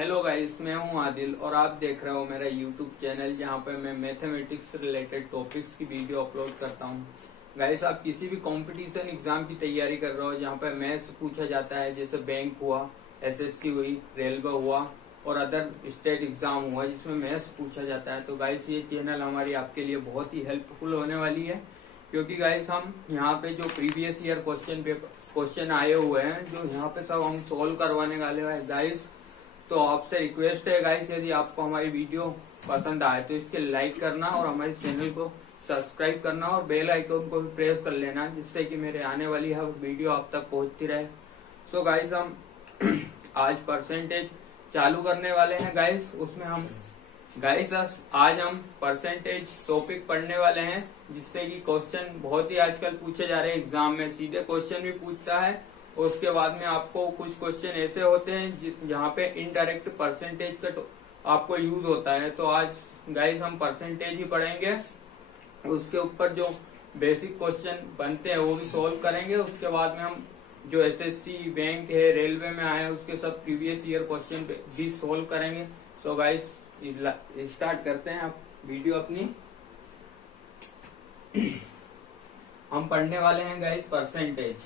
Hello guys, मैं हूं आदिल और आप देख रहे हो मेरा यूट्यूब चैनल जहां पे मैं मैथमेटिक्स रिलेटेड टॉपिक्स की वीडियो अपलोड करता हूं। गाइस, आप किसी भी कंपटीशन एग्जाम की तैयारी कर रहे हो जहां पे मैथ्स पूछा जाता है, जैसे बैंक हुआ, एसएससी हुई, रेलवे हुआ और अदर स्टेट एग्जाम हुआ जिसमें मैथ्स पूछा जाता है, तो गाइस ये चैनल हमारी आपके लिए बहुत ही हेल्पफुल होने वाली है। क्योंकि गाइस हम यहाँ पे जो प्रीवियस ईयर क्वेश्चन आए हुए हैं, जो यहाँ पे सब हम सोल्व करवाने वाले हैं गाइस। तो आपसे रिक्वेस्ट है गाइस, यदि आपको हमारी वीडियो पसंद आए तो इसके लाइक करना और हमारे चैनल को सब्सक्राइब करना और बेल आइकन को भी प्रेस कर लेना, जिससे कि मेरे आने वाली हर वीडियो आप तक पहुंचती रहे। सो गाइस, हम आज परसेंटेज चालू करने वाले हैं गाइस। उसमें हम गाइस आज हम परसेंटेज टॉपिक पढ़ने वाले हैं, जिससे कि क्वेश्चन बहुत ही आजकल पूछे जा रहे हैं एग्जाम में। सीधे क्वेश्चन भी पूछता है और उसके बाद में आपको कुछ क्वेश्चन ऐसे होते हैं जहाँ पे इनडायरेक्ट परसेंटेज का आपको यूज होता है। तो आज गाइस हम परसेंटेज ही पढ़ेंगे, उसके ऊपर जो बेसिक क्वेश्चन बनते हैं वो भी सोल्व करेंगे। उसके बाद में हम जो एसएससी, बैंक है, रेलवे में आए उसके सब प्रीवियस ईयर क्वेश्चन भी सोल्व करेंगे। सो गाइस स्टार्ट करते हैं आप वीडियो अपनी। हम पढ़ने वाले हैं गाइस परसेंटेज।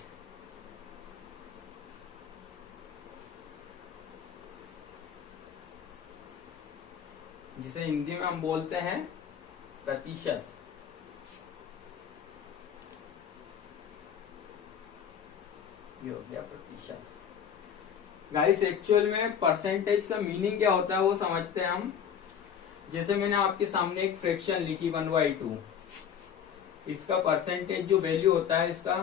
जिसे हिंदी में हम बोलते हैं प्रतिशत। ये हो गया प्रतिशत। गाइस एक्चुअल में परसेंटेज का मीनिंग क्या होता है वो समझते हैं हम। जैसे मैंने आपके सामने एक फ्रैक्शन लिखी 1/2, इसका परसेंटेज जो वैल्यू होता है इसका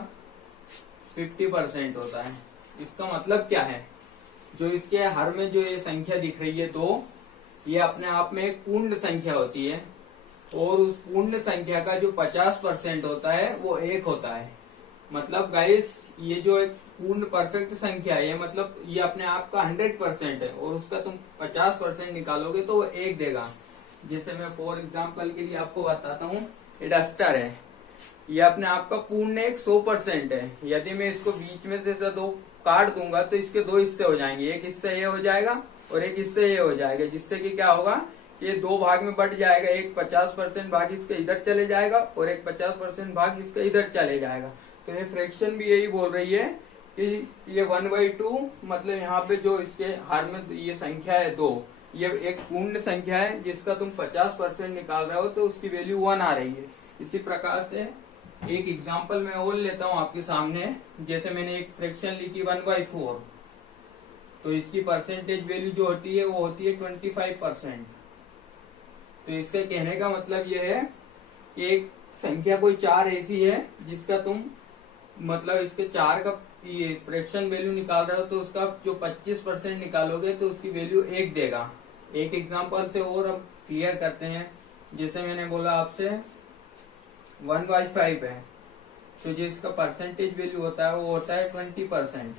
50% होता है। इसका मतलब क्या है, जो इसके हर में जो ये संख्या दिख रही है 2, ये अपने आप में एक पूर्ण संख्या होती है और उस पूर्ण संख्या का जो 50% होता है वो 1 होता है। मतलब गाइस ये जो एक पूर्ण परफेक्ट संख्या है, मतलब ये अपने आप का 100% है और उसका तुम 50% निकालोगे तो वो 1 देगा। जैसे मैं फॉर एग्जाम्पल के लिए आपको बताता हूँ, ये डस्टर है, ये अपने आप का पूर्ण एक 100% है। यदि मैं इसको बीच में से 2 काट दूंगा तो इसके 2 हिस्से हो जाएंगे, एक हिस्सा ये हो जाएगा और एक हिस्से ये हो जाएगा, जिससे कि क्या होगा, ये 2 भाग में बट जाएगा। एक 50% भाग इसका इधर चले जाएगा और एक 50% भाग इसका इधर चले जाएगा। तो ये फ्रैक्शन भी यही बोल रही है कि ये 1/2 मतलब यहाँ पे जो इसके हर में ये संख्या है 2, ये एक पूर्ण संख्या है जिसका तुम 50% निकाल रहे हो तो उसकी वैल्यू 1 आ रही है। इसी प्रकार से एक एग्जाम्पल मैं और लेता हूँ आपके सामने। जैसे मैंने एक फ्रैक्शन लिखी 1/4, तो इसकी परसेंटेज वैल्यू जो होती है वो होती है 25%। तो इसका कहने का मतलब यह है कि एक संख्या कोई 4 ऐसी है जिसका तुम मतलब इसके 4 का ये फ्रैक्शन वैल्यू निकाल रहे हो, तो उसका जो 25% निकालोगे तो उसकी वैल्यू 1 देगा। एक एग्जांपल से और अब क्लियर करते हैं। जैसे मैंने बोला आपसे 1/5 है, तो जो इसका परसेंटेज वैल्यू होता है वो होता है 20%।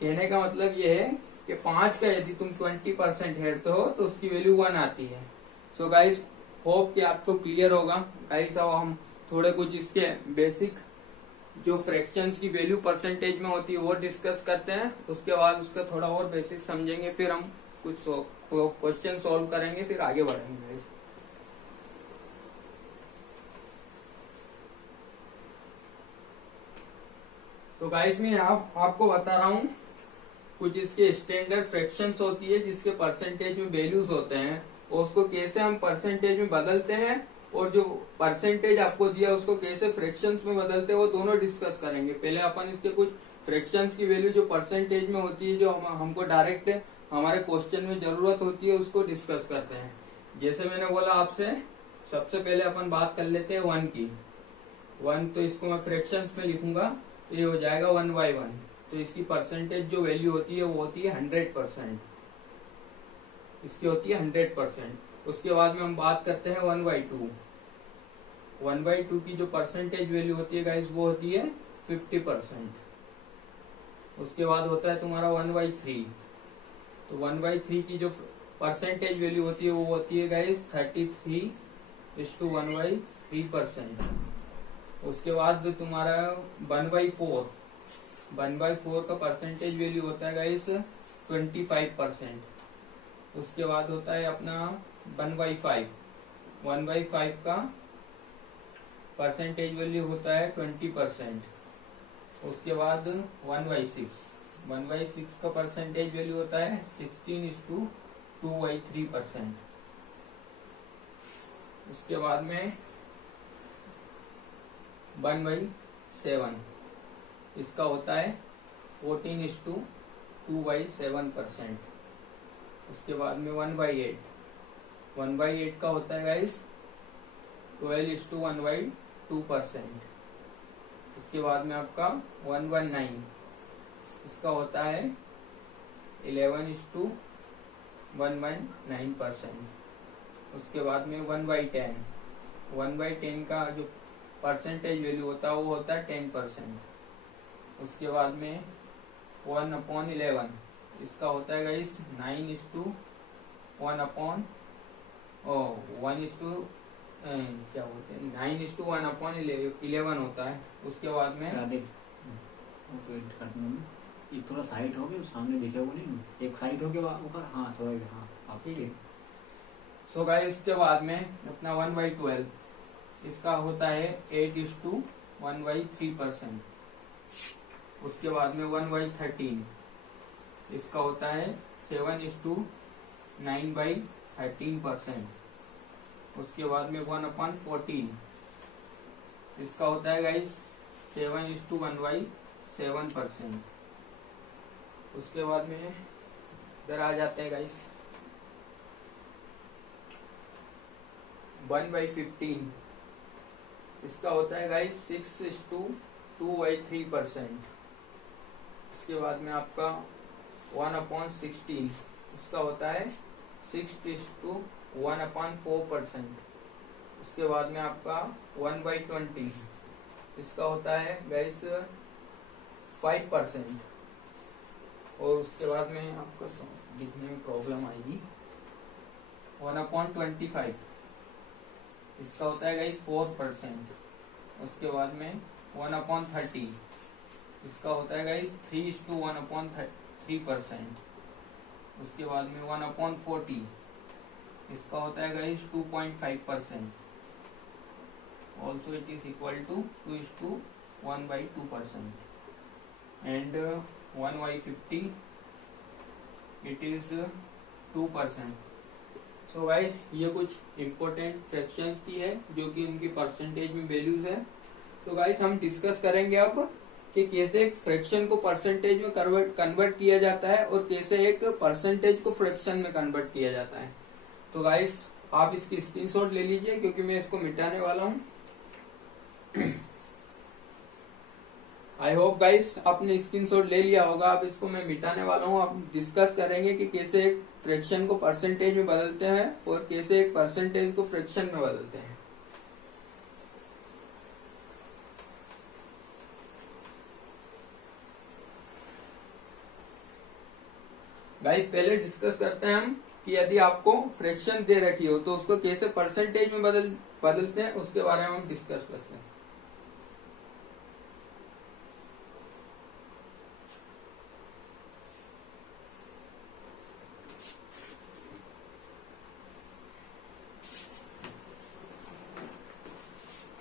कहने का मतलब ये है कि 5 का यदि तुम 20% हेरते हो तो उसकी वैल्यू 1 आती है। सो गाइस होप कि आपको क्लियर होगा। गाइस अब हम थोड़े कुछ इसके बेसिक जो फ्रैक्शंस की वैल्यू परसेंटेज में होती है वो डिस्कस करते हैं। उसके बाद उसका थोड़ा और बेसिक समझेंगे, फिर हम कुछ क्वेश्चन सॉल्व करेंगे, फिर आगे बढ़ेंगे। तो गाइस मैं आपको बता रहा हूँ कुछ इसके स्टैंडर्ड फ्रैक्शंस होती है जिसके परसेंटेज में वैल्यूज होते हैं और उसको कैसे हम परसेंटेज में बदलते हैं, और जो परसेंटेज आपको दिया उसको कैसे फ्रैक्शंस में बदलते हैं, वो दोनों डिस्कस करेंगे। पहले अपन इसके कुछ फ्रैक्शंस की वैल्यू जो परसेंटेज में होती है, जो हमको डायरेक्ट हमारे क्वेश्चन में जरूरत होती है, उसको डिस्कस करते हैं। जैसे मैंने बोला आपसे, सबसे पहले अपन बात कर लेते हैं 1 की। 1 तो इसको मैं फ्रैक्शंस में लिखूंगा, ये हो जाएगा 1/1। तो इसकी परसेंटेज जो वैल्यू होती है वो होती है 100%। इसकी होती है 100%। उसके बाद में हम बात करते हैं 1/2। 1/2 की जो परसेंटेज वैल्यू होती है गाइस वो होती है 50%। उसके बाद होता है तुम्हारा 1/3। तो 1/3 की जो परसेंटेज वैल्यू होती है वो होती है गाइस 33:1/3%। उसके बाद जो तुम्हारा 1/4 1/4 का परसेंटेज वैल्यू होता है गाइस 25%। उसके बाद होता है अपना 1/5। 1/5 का परसेंटेज वैल्यू होता है 20%। उसके बाद 1/6। 1/6 का परसेंटेज वैल्यू होता है 16:2/3%। उसके बाद में 1/7, इसका होता है 14:2/7%। उसके बाद में 1/8। 1/8 का होता है गाइस 12:1/2%। उसके बाद में आपका 1/9, इसका होता है 11:1/9%। उसके बाद में 1/10। 1/10 का जो परसेंटेज वैल्यू होता है वो होता है 10%। उसके बाद में 1/11, इसका होता है गाइस 9:1/11 होता है। उसके बाद में ये थोड़ा साइड हो गया, सामने दिखे वो नहीं, एक साइड हो गया ऊपर, हाँ थोड़ा, हाँ ठीक है। सो गाइस इसके बाद में अपना 1/12, इसका होता है 8:1/3%। उसके बाद में 1/13, इसका होता है 7:9/13%। उसके बाद में 1/14, इसका होता है गाइस 7:1/7%। उसके बाद में इधर आ जाते हैं गाइस 1/15, इसका होता है गाइस 6:2/3%। इसके बाद में आपका 1/16, इसका होता है 6:1/4%। उसके बाद में आपका 1/20, इसका होता है गाइस 5%। और उसके बाद में आपको दिखने में प्रॉब्लम आएगी 1/25, इसका होता है गाइस 4%। उसके बाद में 1/30, इसका होता है गाइस 3:1/3%। उसके बाद में 1/40, इसका होता है guys 2.5%। Also it is equal to 2:1/2%। And 1/50, it is 2%। So guys ये कुछ इम्पोर्टेंट फ्रैक्शंस की है जो कि उनकी परसेंटेज में वैल्यूज है। तो गाइस हम डिस्कस करेंगे अब कि कैसे एक फ्रैक्शन को परसेंटेज में कन्वर्ट किया जाता है और कैसे एक परसेंटेज को फ्रैक्शन में कन्वर्ट किया जाता है। तो गाइस आप इसकी स्क्रीनशॉट ले लीजिए क्योंकि मैं इसको मिटाने वाला हूं। आई होप गाइस आपने स्क्रीनशॉट ले लिया होगा। अब इसको मैं मिटाने वाला हूँ। अब डिस्कस करेंगे कि कैसे एक फ्रैक्शन को परसेंटेज में बदलते हैं और कैसे एक परसेंटेज को फ्रैक्शन में बदलते हैं। गाइस पहले डिस्कस करते हैं हम कि यदि आपको फ्रैक्शन दे रखी हो तो उसको कैसे परसेंटेज में बदलते हैं, उसके बारे में हम डिस्कस करते हैं।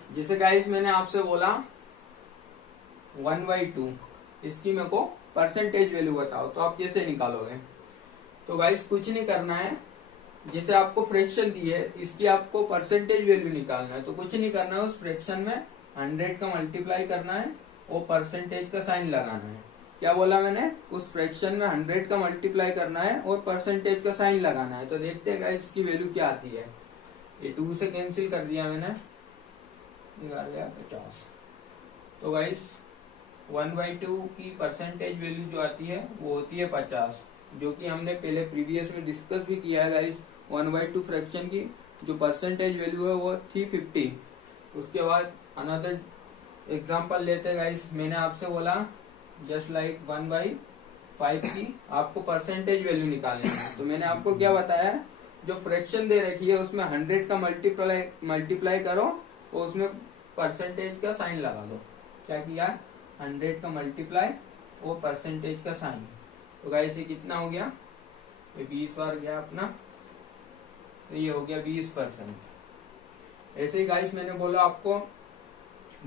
जैसे गाइस मैंने आपसे बोला 1/2, इसकी मेरे को परसेंटेज वैल्यू बताओ, तो आप कैसे निकालोगे। तो गाइस कुछ नहीं करना है, जैसे आपको फ्रैक्शन दी है इसकी आपको परसेंटेज वैल्यू निकालना है। तो कुछ नहीं करना है, उस फ्रैक्शन में 100 का मल्टीप्लाई करना है और परसेंटेज का साइन लगाना है। क्या बोला मैंने, उस फ्रैक्शन में 100 का मल्टीप्लाई करना है और परसेंटेज का साइन लगाना है। तो देखते हैं गाइस इसकी वैल्यू क्या आती है। ये 2 से कैंसिल कर दिया मैंने, निकाल गया 50। तो गाइस 1/2 की परसेंटेज वैल्यू जो आती है वो होती है 50, जो कि हमने पहले प्रीवियस में डिस्कस भी किया है गाइस। 1/2 फ्रैक्शन की जो परसेंटेज वैल्यू है वो थी 50। उसके बाद अनदर एग्जांपल लेते हैं गाइस। मैंने आपसे बोला जस्ट लाइक 1/5 की आपको परसेंटेज वैल्यू निकालनी है। तो मैंने आपको क्या बताया, जो फ्रैक्शन दे रखी है उसमें 100 का मल्टीप्लाई करो और उसमें परसेंटेज का साइन लगा दो। क्या किया, 100 का मल्टीप्लाई और परसेंटेज का साइन। तो गाइस ये कितना हो गया ये 20 बार गया अपना, तो ये हो गया 20%। ऐसे ही गाइस मैंने बोला आपको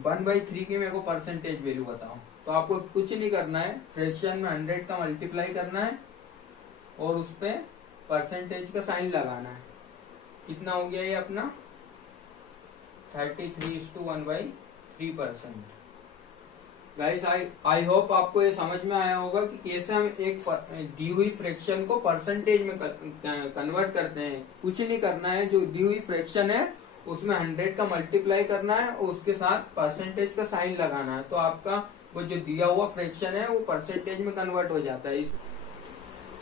1/3 की मेरे को परसेंटेज वैल्यू बताओ, तो आपको कुछ नहीं करना है, फ्रैक्शन में 100 का मल्टीप्लाई करना है और उस पे परसेंटेज का साइन लगाना है। कितना हो गया ये अपना 33:1/3%। गाइस आई होप आपको ये समझ में आया होगा कि कैसे हम एक दी हुई फ्रैक्शन को परसेंटेज में कन्वर्ट करते हैं। कुछ नहीं करना है, जो दी हुई फ्रैक्शन है उसमें 100 का मल्टीप्लाई करना है और उसके साथ परसेंटेज का साइन लगाना है, तो आपका वो जो दिया हुआ फ्रैक्शन है वो परसेंटेज में कन्वर्ट हो जाता है।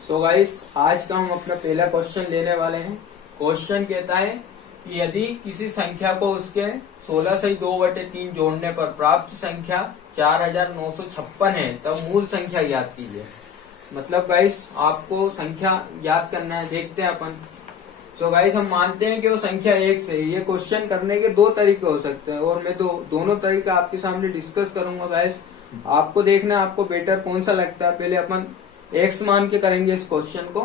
सो गाइस आज का हम अपना पहला क्वेश्चन लेने वाले हैं। क्वेश्चन कहता है कि यदि किसी संख्या को उसके 16 से 2/3 जोड़ने पर प्राप्त संख्या 4956 है, तब मूल संख्या याद कीजिए। मतलब गाइस आपको संख्या याद करना है, देखते हैं अपन। सो गाइस हम मानते हैं कि वो संख्या 1 से है। ये क्वेश्चन करने के 2 तरीके हो सकते हैं और मैं दोनों तरीका आपके सामने डिस्कस करूंगा गाइस। आपको देखना है आपको बेटर कौन सा लगता है। पहले अपन x मान के करेंगे इस क्वेश्चन को।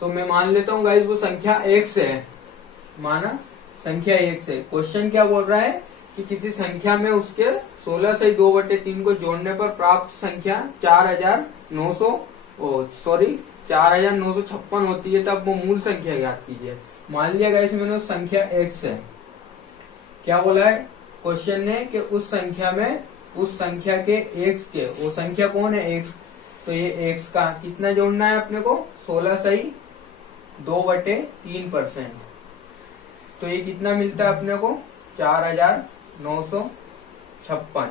तो मैं मान लेता हूँ गाइस वो संख्या 1 से है, माना संख्या 1 से। क्वेश्चन क्या बोल रहा है कि किसी संख्या में उसके 16 से 2/3 को जोड़ने पर प्राप्त संख्या 4956 होती है, तब वो मूल संख्या याद कीजिए। मान लिया गाइस मैंने उस संख्या x है, क्या बोला है क्वेश्चन ने कि उस संख्या में उस संख्या के x के, वो संख्या कौन है x, तो ये x का कितना जोड़ना है अपने को 16 से 2/3%। तो ये कितना मिलता है अपने को 4956।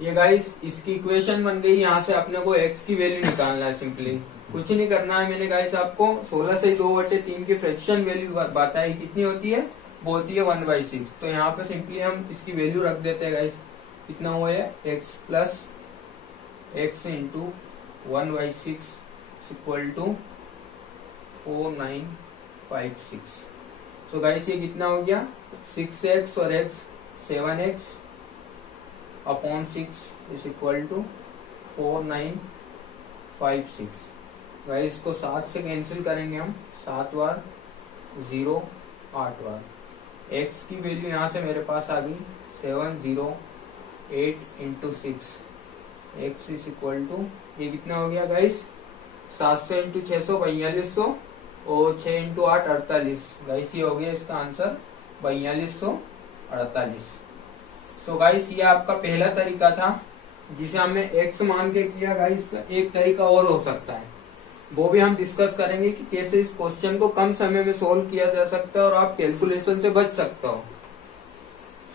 ये गाइस इसकी इक्वेशन बन गई। यहाँ से अपने को x की वैल्यू निकालना है, सिंपली कुछ नहीं करना है। मैंने गाइस आपको 16 से 2/3 की फ्रैक्शन वैल्यू बताई, कितनी होती है, वो होती है 1/6। तो यहाँ पे सिंपली हम इसकी वैल्यू रख देते हैं गाइस। कितना हुआ है x plus x into 1/6 equal to 4956। So guys ये कितना हो गया 6x और x 7x upon 6 is equal to 4956। Guys इसको 7 से कैंसिल करेंगे हम, 7 बार 0 8 बार। x की वैल्यू यहाँ से मेरे पास आ गई 708 into 6, x is equal to, ये कितना हो गया गाइस 700 इंटू 600 4200 और 6 इंटू 8 48। गाइस ये हो गया इसका आंसर 4248। सो गाइस ये आपका पहला तरीका था जिसे हमने x मान के किया। गाइस का एक तरीका और हो सकता है, वो भी हम डिस्कस करेंगे कि कैसे इस क्वेश्चन को कम समय में सोल्व किया जा सकता है और आप कैलकुलेशन से बच सकते हो।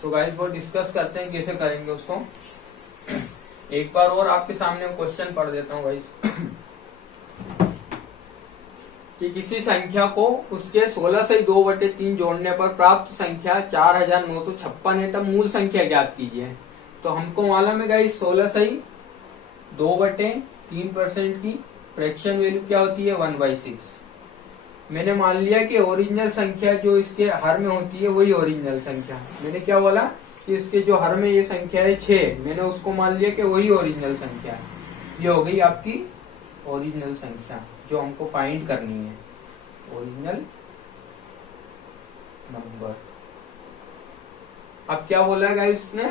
सो गाइस वो डिस्कस करते हैं कैसे करेंगे उसको। एक बार और आपके सामने क्वेश्चन पढ़ देता हूँ गाइस कि किसी संख्या को उसके 16 से 2/3 जोड़ने पर प्राप्त संख्या 4956 है, तब मूल संख्या ज्ञात कीजिए। तो हमको मालूम है गाइस 16 से 2/3% की फ्रैक्शन वैल्यू क्या होती है 1/6। मैंने मान लिया कि ओरिजिनल संख्या जो इसके हर में होती है वही ओरिजिनल संख्या। मैंने क्या बोला कि इसके जो हर में ये संख्या है 6, मैंने उसको मान लिया कि वही ओरिजिनल संख्या है। ये हो गई आपकी ओरिजिनल संख्या जो हमको फाइंड करनी है, ओरिजिनल नंबर। अब क्या बोला है गाइस उसने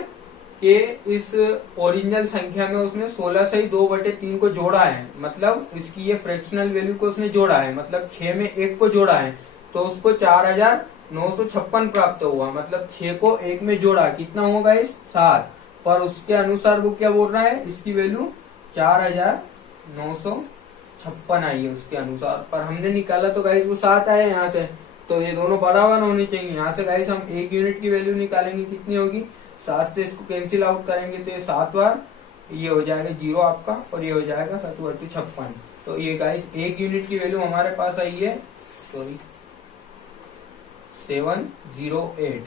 कि इस ओरिजिनल संख्या में उसने 16 से 2/3 को जोड़ा है, मतलब इसकी ये फ्रैक्शनल वैल्यू को उसने जोड़ा है, मतलब 6 में 1 को जोड़ा है, तो उसको 4956 प्राप्त हुआ। मतलब 6 को 1 में जोड़ा, कितना होगा इस 7, पर उसके अनुसार वो क्या बोल रहा है इसकी वैल्यू 4956 आई है उसके अनुसार, पर हमने निकाला तो गाइस वो 7 आया यहाँ से, तो ये दोनों बराबर होनी चाहिए। यहाँ से गाइस हम 1 यूनिट की वैल्यू निकालेंगे, कितनी होगी 7 से इसको कैंसिल आउट करेंगे तो ये 7 बार, ये हो जाएगा 0 आपका और ये हो जाएगा 7×56। तो ये गाइस 1 यूनिट की वैल्यू हमारे पास आई है, सॉरी 708।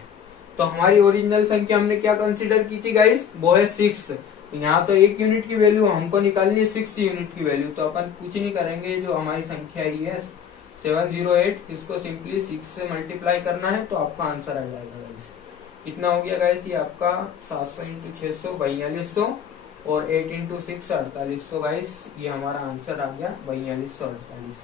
तो हमारी ओरिजिनल संख्या हमने क्या कंसीडर की थी गाइस, वो है 6। यहाँ तो 1 यूनिट की वैल्यू हमको निकालनी है 6 यूनिट की वैल्यू, तो अपन कुछ नहीं करेंगे, जो हमारी संख्या आई है 708, इसको सिंपली 6 से मल्टीप्लाई करना है तो आपका आंसर आ जाएगा गाइस। कितना हो गया गाइस, ये आपका 700 इंटू 600 4200 और 8 इंटू 6 4800। गाइस ये हमारा आंसर आ गया 4248।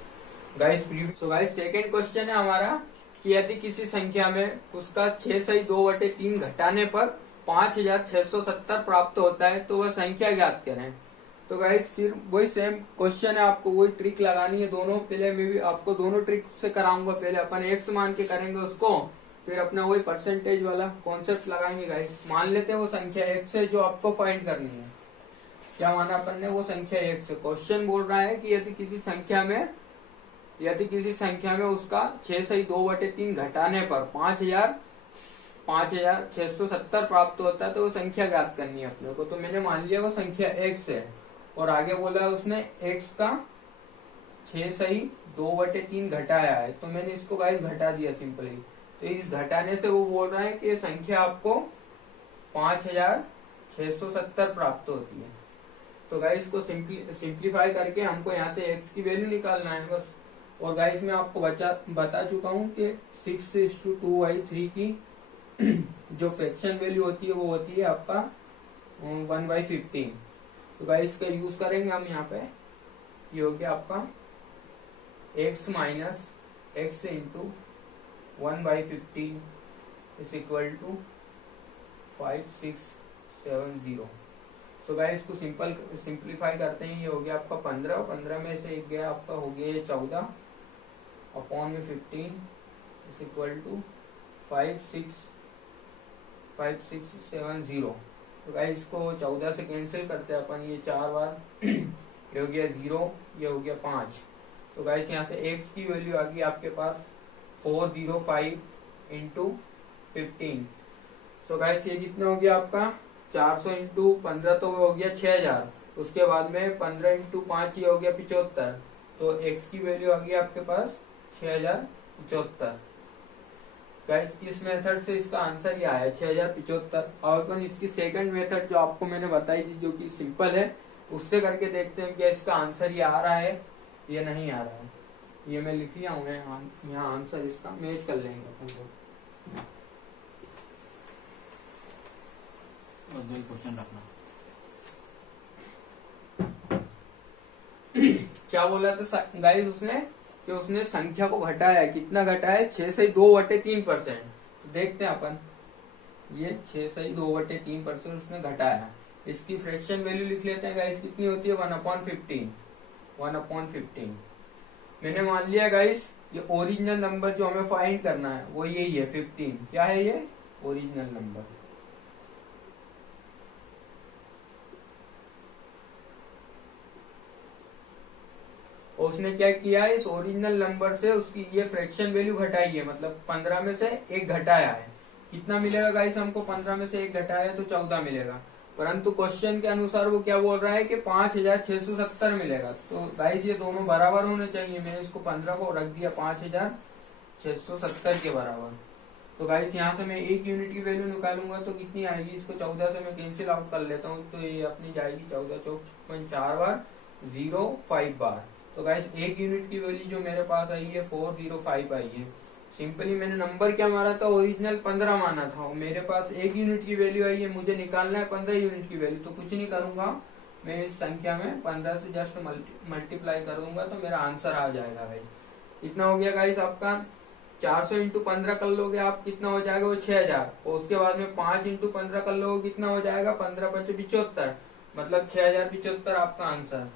गाइस सेकेंड क्वेश्चन है हमारा कि यदि किसी संख्या में उसका 6 सही 2/3 घटाने पर 5670 प्राप्त होता है तो वह संख्या ज्ञात करें। तो गाइस फिर वही सेम क्वेश्चन है, आपको वही ट्रिक लगानी है दोनों। पहले मैं भी आपको दोनों ट्रिक से कराऊंगा। पहले अपन एक्स मान के करेंगे उसको, फिर अपना वही परसेंटेज वाला कॉन्सेप्ट लगाएंगे। गाइस मान लेते हैं वो संख्या एक्स है जो आपको फाइंड करनी है। क्या माना अपन ने, वो संख्या एक्स है। क्वेश्चन बोल रहा है कि यदि किसी संख्या में उसका 6 सही 2/3 घटाने पर 5670 प्राप्त होता है तो वो संख्या ज्ञात करनी है अपने को। तो मैंने मान लिया वो संख्या एक्स है, और आगे बोला उसने एक्स का 6 सही 2/3 घटाया है, तो मैंने इसको गाइस घटा दिया सिंपली। तो इस घटाने से वो बोल रहा है कि ये संख्या आपको 5670 प्राप्त होती है। तो गाइस को सिंप्लीफाई करके हमको यहाँ से एक्स की वैल्यू निकालना है बस। और गाइस मैं आपको बता चुका हूँ कि 6:2/3 की जो फ्रैक्शन वैल्यू होती है वो होती है आपका 1/15। तो गाइस का यूज करेंगे हम यहाँ पे। ये हो गया आपका x minus x into 1/15 is equal to 5670। तो गाइस इसको सिंप्लीफाई करते हैं। ये हो गया आपका 15, और 15 में से एक गया आपका हो गया ये 14 अपॉन में 15 इज इक्वल टू 5670। तो गाइस इसको 14 से कैंसिल करते हैं अपन, ये 4 बार ये हो गया 0, ये हो गया 5। तो गाइस यहाँ से x की वैल्यू आ गई आपके पास 405 इंटू 15। तो गाइस ये कितना हो गया आपका 400 इंटू 15, तो वो हो गया 6000। उसके बाद में 15 इंटू 5 ये हो गया 75। तो x की वैल्यू आ गई आपके पास 6075। गाइस इस मेथड से इसका आंसर ये आया 6075। और अपन इसकी सेकंड मेथड जो आपको मैंने बताई थी जो कि सिंपल है, उससे करके देखते हैं कि इसका आंसर ये आ रहा है या नहीं आ रहा है। ये मैं लिख लिया हूँ यहाँ आंसर इसका मैच कर लेंगे अपन को। और 2 क्वेश्चन रखना। क्या बोला था गाइस उसने कि उसने संख्या को घटाया। कितना घटाया? 6 सही 2/3%। देखते हैं अपन, ये 6 सही 2/3% उसने घटाया। इसकी फ्रैक्शन वैल्यू लिख लेते हैं गाइस, कितनी होती है 1/15। 1/15 मैंने मान लिया गाइस ये ओरिजिनल नंबर जो हमें फाइंड करना है वो यही है 15। क्या है ये? Original number. उसने क्या किया है, इस ओरिजिनल नंबर से उसकी ये फ्रैक्शन वैल्यू घटाई है, मतलब 15 में से 1 घटाया है। कितना मिलेगा गाइस हमको? 15 में से 1 घटाया है तो 14 मिलेगा। परंतु क्वेश्चन के अनुसार वो क्या बोल रहा है कि 5670 मिलेगा। तो गाइस ये दोनों बराबर होने चाहिए। मैंने इसको 15 को रख दिया 5670 के बराबर। तो गाइस यहाँ से मैं 1 यूनिट की वैल्यू निकालूंगा तो कितनी आएगी? इसको 14 से मैं कैंसिल आउट कर लेता हूँ, तो ये अपनी जाएगी 14 चौक 4 बार 0 5 बार। तो गाइस 1 यूनिट की वैल्यू जो मेरे पास आई है 405 आई है। सिंपली मैंने नंबर क्या माना था? ओरिजिनल 15 माना था, और मेरे पास 1 यूनिट की वैल्यू आई है। मुझे निकालना है 15 यूनिट की वैल्यू। तो कुछ नहीं करूंगा, मैं इस संख्या में 15 से जस्ट मल्टीप्लाई कर दूंगा तो मेरा आंसर आ जाएगा गाइस। इतना हो गया गाइस आपका। 400 इंटू 15 कर लोगे आप, कितना हो जाएगा वो 6000। और उसके बाद में 5 इंटू 15 कर लोगे, कितना हो जाएगा 15 × 5 = 75, मतलब 6075 आपका आंसर।